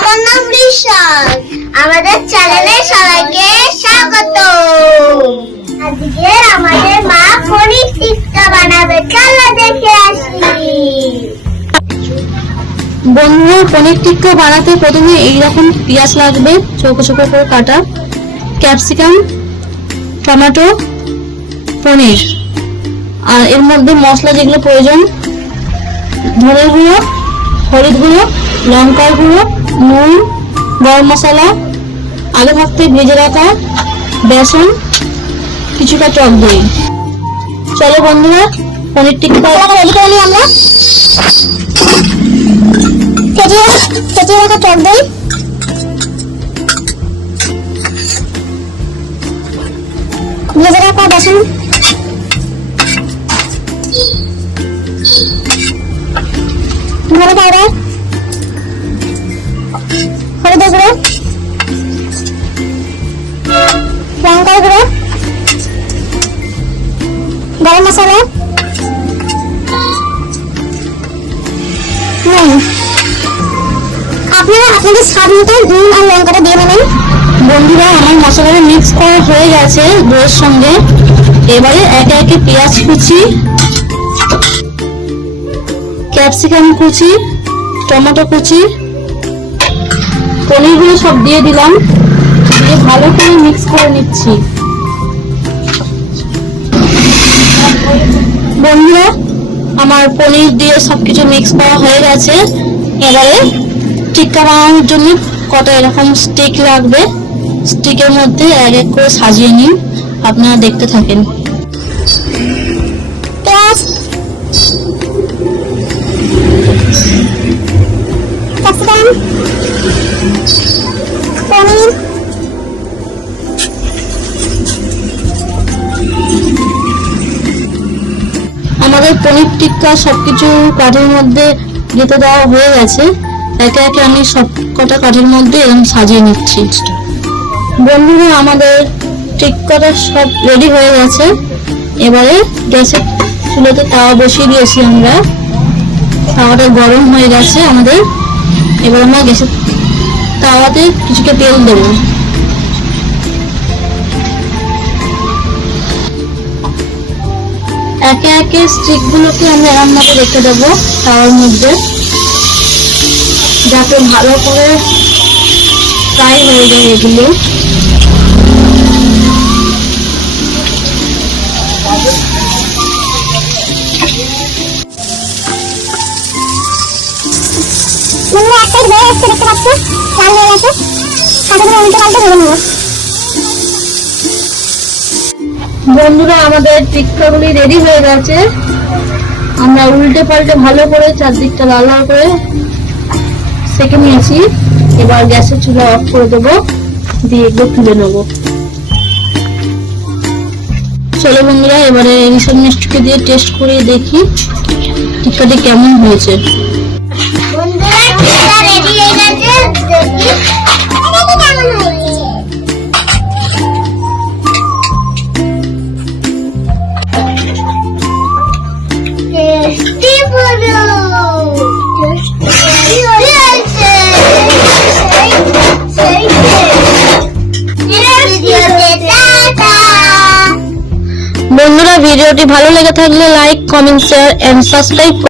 আমার নাম রিশাদ। আমাদের চ্যানেলে সবাইকে স্বাগত। আজকে আমাদের মা পনির টিক্কা বানাবে, চলো দেখে আসি। বন্ধুরা, পনির টিক্কা বানাতে প্রথমে এইরকম পেঁয়াজ লাগবে, চৌকো চৌকো করে কাটা, ক্যাপসিকাম, টমেটো, পনির, আর এর মধ্যে মশলা যেগুলো প্রয়োজন: ধনে গুঁড়ো, হলুদ গুঁড়ো, লঙ্কার গুঁড়ো, নুন, গরম মশলা, আগে থাকতে ভেজে রাখা বেসন, কিছুটা টক দই। চলো বন্ধুরা, পনির টিক্কা রেডি করে নিই আমরা। ফেটিয়ে রাখা টক দই, ভেজে রাখা বেসন, ধনে পাউডার, হলুদ গুঁড়ো, লঙ্কার গুঁড়ো, গরম মশলা, নুন। আপনারা আপনাদের স্বাদ মতো নুন আর লঙ্কাটা দিয়ে নেবেন। বন্ধুরা, আমার মশলাটা মিক্স করা হয়ে গেছে দইয়ের সঙ্গে। এবারে একে একে পেঁয়াজ কুচি, ক্যাপসিকাম কুচি, টমেটো কুচি, পনিরগুলো সব দিয়ে দিলাম, দিয়ে ভালো করে মিক্স করে নিচ্ছি। বন্ধুরা, আমার পনির দিয়ে সবকিছু মিক্স করা হয়ে গেছে। এবারে টিক্কা বানানোর জন্য কটা এরকম স্টিক লাগবে, স্টিকের মধ্যে এক এক করে সাজিয়ে নিন। আপনারা দেখতে থাকেন। পেঁয়াজ, ক্যাপসিকাম, পনির, আমাদের পনির টিক্কা সবকিছু কাঠের মধ্যে গেঁথে দেওয়া হয়ে গেছে। একে একে আমি সব কটা কাঠের মধ্যে এরকম সাজিয়ে নিচ্ছি। বন্ধুরা, আমাদের টিক্কাটা সব রেডি হয়ে গেছে। এবারে গ্যাসের চুলোতে তাওয়া বসিয়ে দিয়েছি আমরা। তাওয়াটা গরম হয়ে গেছে আমাদের। এবার আমরা গ্যাসের তাওয়াতে কিছুটা তেল দেবো। একে একে স্টিকগুলোকে আমরা এরম মতো রেখে দেবো তাওয়ার মধ্যে, যাতে ভালো করে ফ্রাই হয়ে যায় এগুলো। বন্ধুরা, আমাদের টিক্কাগুলি রেডি হয়ে গেছে। আমরা উল্টে পাল্টে ভালো করে চারদিকটা লাল লাল করে সেঁকে নিয়েছি। এবার গ্যাসের চুলা অফ করে দেবো, দিয়ে এগুলো তুলে নেবো। চলো বন্ধুরা, এবারে রিসন মিষ্টিকে দিয়ে টেস্ট করে দেখি টিক্কাটি কেমন হয়েছে। বন্ধুরা, টিক্কা রেডি হয়ে গেছে, দেখি কেমন হয়েছে। টেস্টি বলো, টেস্টি হয়েছে। বন্ধুরা, ভিডিওটি ভালো লেগে থাকলে like, comment, share and subscribe